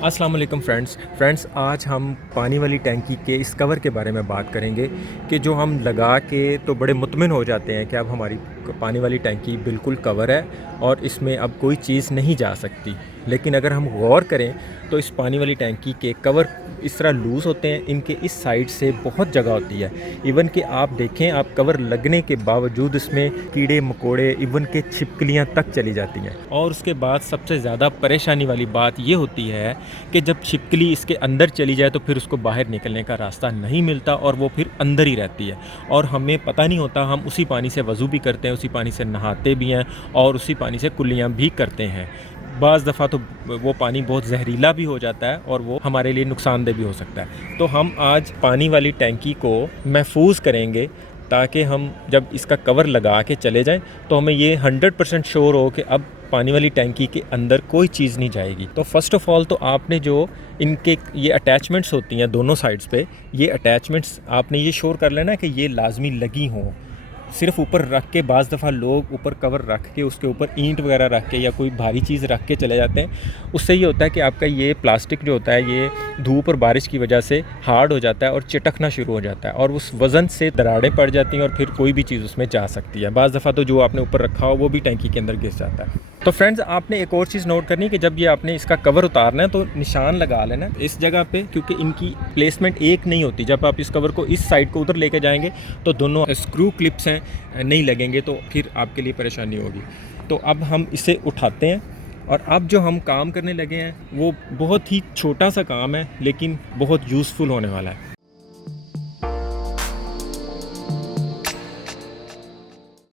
अस्सलाम वालेकुम फ्रेंड्स, आज हम पानी वाली टैंकी के इस कवर के बारे में बात करेंगे कि जो हम लगा के तो बड़े मुतमिन हो जाते हैं कि अब हमारी पानी वाली टैंकी बिल्कुल कवर है और इसमें अब कोई चीज़ नहीं जा सकती। लेकिन अगर हम गौर करें तो इस पानी वाली टैंकी के कवर इस तरह लूज़ होते हैं, इनके इस साइड से बहुत जगह होती है। इवन कि आप देखें, आप कवर लगने के बावजूद इसमें कीड़े मकोड़े इवन के छिपकलियां तक चली जाती हैं। और उसके बाद सबसे ज़्यादा परेशानी वाली बात ये होती है कि जब छिपकली इसके अंदर चली जाए तो फिर उसको बाहर निकलने का रास्ता नहीं मिलता और वो फिर अंदर ही रहती है और हमें पता नहीं होता। हम उसी पानी से वज़ू भी करते हैं, उसी पानी से नहाते भी हैं और उसी पानी से कुल्लियाँ भी करते हैं। बाज़ दफ़ा तो वो पानी बहुत जहरीला भी हो जाता है और वो हमारे लिए नुकसानदेह भी हो सकता है। तो हम आज पानी वाली टैंकी को महफूज करेंगे ताकि हम जब इसका कवर लगा के चले जाएं तो हमें ये 100% श्योर हो कि अब पानी वाली टैंकी के अंदर कोई चीज़ नहीं जाएगी। तो फ़र्स्ट ऑफ़ ऑल तो आपने जो इनके ये अटैचमेंट्स होती हैं दोनों साइड्स पे, ये अटैचमेंट्स आपने ये श्योर कर लेना कि ये लाजमी लगी हों। सिर्फ ऊपर रख के, बाज़ दफ़ा लोग ऊपर कवर रख के उसके ऊपर ईंट वगैरह रख के या कोई भारी चीज़ रख के चले जाते हैं। उससे ये होता है कि आपका ये प्लास्टिक जो होता है ये धूप और बारिश की वजह से हार्ड हो जाता है और चिटकना शुरू हो जाता है और उस वज़न से दरारें पड़ जाती हैं और फिर कोई भी चीज़ उसमें जा सकती है। बाज़ दफ़ा तो जो आपने ऊपर रखा हो वो भी टैंकी के अंदर घिस जाता है। तो फ्रेंड्स, आपने एक और चीज़ नोट करनी है कि जब ये आपने इसका कवर उतारना है तो निशान लगा लेना इस जगह पे, क्योंकि इनकी प्लेसमेंट एक नहीं होती। जब आप इस कवर को इस साइड को उधर लेके जाएंगे तो दोनों स्क्रू क्लिप्स हैं नहीं लगेंगे तो फिर आपके लिए परेशानी होगी। तो अब हम इसे उठाते हैं और अब जो हम काम करने लगे हैं वो बहुत ही छोटा सा काम है लेकिन बहुत यूज़फुल होने वाला है।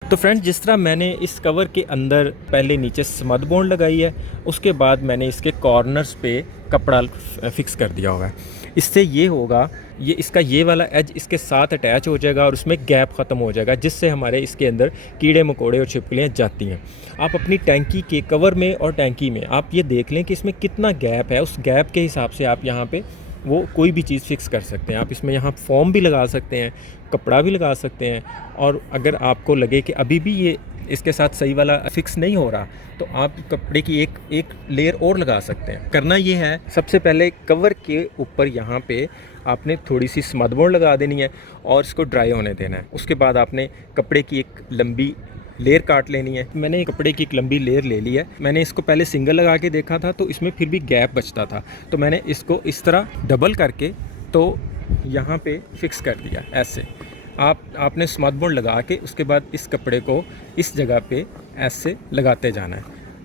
तो फ्रेंड्स, जिस तरह मैंने इस कवर के अंदर पहले नीचे स्मद बॉन्ड लगाई है, उसके बाद मैंने इसके कॉर्नर्स पे कपड़ा फिक्स कर दिया हुआ है। इससे ये होगा, ये इसका ये वाला एज इसके साथ अटैच हो जाएगा और उसमें गैप ख़त्म हो जाएगा, जिससे हमारे इसके अंदर कीड़े मकोड़े और छिपकलियाँ जाती हैं। आप अपनी टैंकी के कवर में और टैंकी में आप ये देख लें कि इसमें कितना गैप है। उस गैप के हिसाब से आप यहाँ पे वो कोई भी चीज़ फिक्स कर सकते हैं। आप इसमें यहाँ फोम भी लगा सकते हैं, कपड़ा भी लगा सकते हैं और अगर आपको लगे कि अभी भी ये इसके साथ सही वाला फिक्स नहीं हो रहा तो आप कपड़े की एक लेयर और लगा सकते हैं। करना ये है, सबसे पहले कवर के ऊपर यहाँ पे आपने थोड़ी सी स्मद बॉन्ड लगा देनी है और इसको ड्राई होने देना है। उसके बाद आपने कपड़े की एक लंबी लेयर काट लेनी है। मैंने कपड़े की एक लंबी लेयर ले ली है। मैंने इसको पहले सिंगल लगा के देखा था तो इसमें फिर भी गैप बचता था, तो मैंने इसको इस तरह डबल करके तो यहाँ पे फिक्स कर दिया। ऐसे आपने स्मद बॉन्ड लगा के उसके बाद इस कपड़े को इस जगह पे ऐसे लगाते जाना है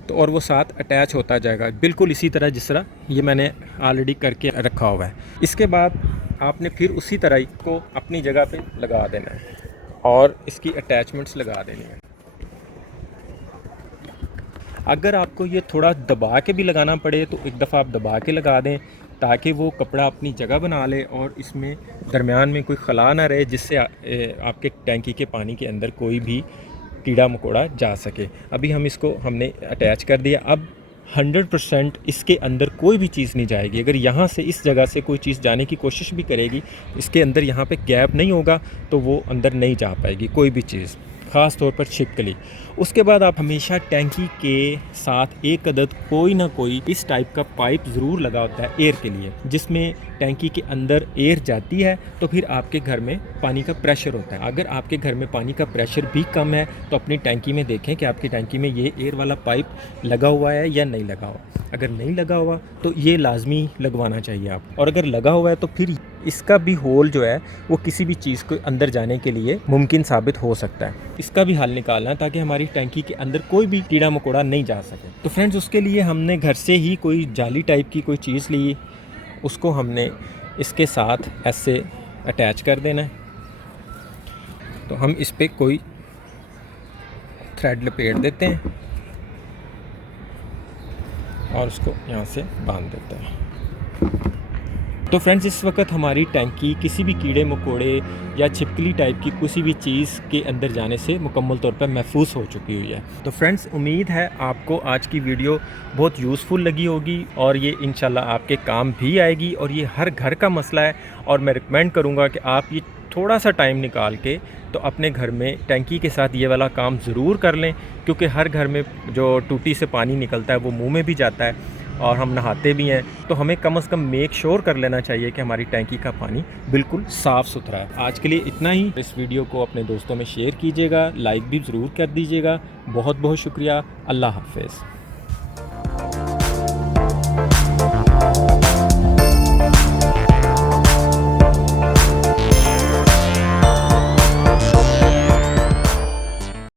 तो और वो साथ अटैच होता जाएगा बिल्कुल इसी तरह जिस तरह ये मैंने ऑलरेडी करके रखा हुआ है। इसके बाद आपने फिर उसी तरह को अपनी जगह पे लगा देना है और इसकी अटैचमेंट्स लगा देनी है। अगर आपको ये थोड़ा दबा के भी लगाना पड़े तो एक दफ़ा आप दबा के लगा दें ताकि वो कपड़ा अपनी जगह बना ले और इसमें दरमियान में कोई खला ना रहे, जिससे आपके टैंकी के पानी के अंदर कोई भी कीड़ा मकोड़ा जा सके। अभी हमने अटैच कर दिया। अब 100% इसके अंदर कोई भी चीज़ नहीं जाएगी। अगर यहाँ से इस जगह से कोई चीज़ जाने की कोशिश भी करेगी, इसके अंदर यहाँ पे गैप नहीं होगा तो वो अंदर नहीं जा पाएगी कोई भी चीज़, ख़ास तौर पर छिपकली। उसके बाद आप हमेशा टैंकी के साथ एक अदद कोई ना कोई इस टाइप का पाइप ज़रूर लगा होता है एयर के लिए, जिसमें टैंकी के अंदर एयर जाती है तो फिर आपके घर में पानी का प्रेशर होता है। अगर आपके घर में पानी का प्रेशर भी कम है तो अपनी टैंकी में देखें कि आपकी टैंकी में ये एयर वाला पाइप लगा हुआ है या नहीं लगा हुआ। अगर नहीं लगा हुआ तो ये लाजमी लगवाना चाहिए आप, और अगर लगा हुआ है तो फिर इसका भी होल जो है वो किसी भी चीज़ को अंदर जाने के लिए मुमकिन साबित हो सकता है। इसका भी हल निकालना है ताकि हमारी टैंकी के अंदर कोई भी कीड़ा मकोड़ा नहीं जा सके। तो फ्रेंड्स, उसके लिए हमने घर से ही कोई जाली टाइप की कोई चीज़ ली, उसको हमने इसके साथ ऐसे अटैच कर देना है। तो हम इस पर कोई थ्रेड लपेट देते हैं और उसको यहाँ से बांध देते हैं। तो फ्रेंड्स, इस वक्त हमारी टैंकी किसी भी कीड़े मकोड़े या छिपकली टाइप की किसी भी चीज़ के अंदर जाने से मुकम्मल तौर पर महफूज हो चुकी हुई है। तो फ्रेंड्स, उम्मीद है आपको आज की वीडियो बहुत यूज़फुल लगी होगी और ये इंशाल्लाह आपके काम भी आएगी और ये हर घर का मसला है। और मैं रिकमेंड करूँगा कि आप ये थोड़ा सा टाइम निकाल के तो अपने घर में टैंकी के साथ ये वाला काम ज़रूर कर लें, क्योंकि हर घर में जो टूटी से पानी निकलता है वो मुंह में भी जाता है और हम नहाते भी हैं, तो हमें कम से कम मेक श्योर कर लेना चाहिए कि हमारी टैंकी का पानी बिल्कुल साफ़ सुथरा है। आज के लिए इतना ही। इस वीडियो को अपने दोस्तों में शेयर कीजिएगा, लाइक भी ज़रूर कर दीजिएगा। बहुत बहुत शुक्रिया। अल्लाह हाफ़िज़।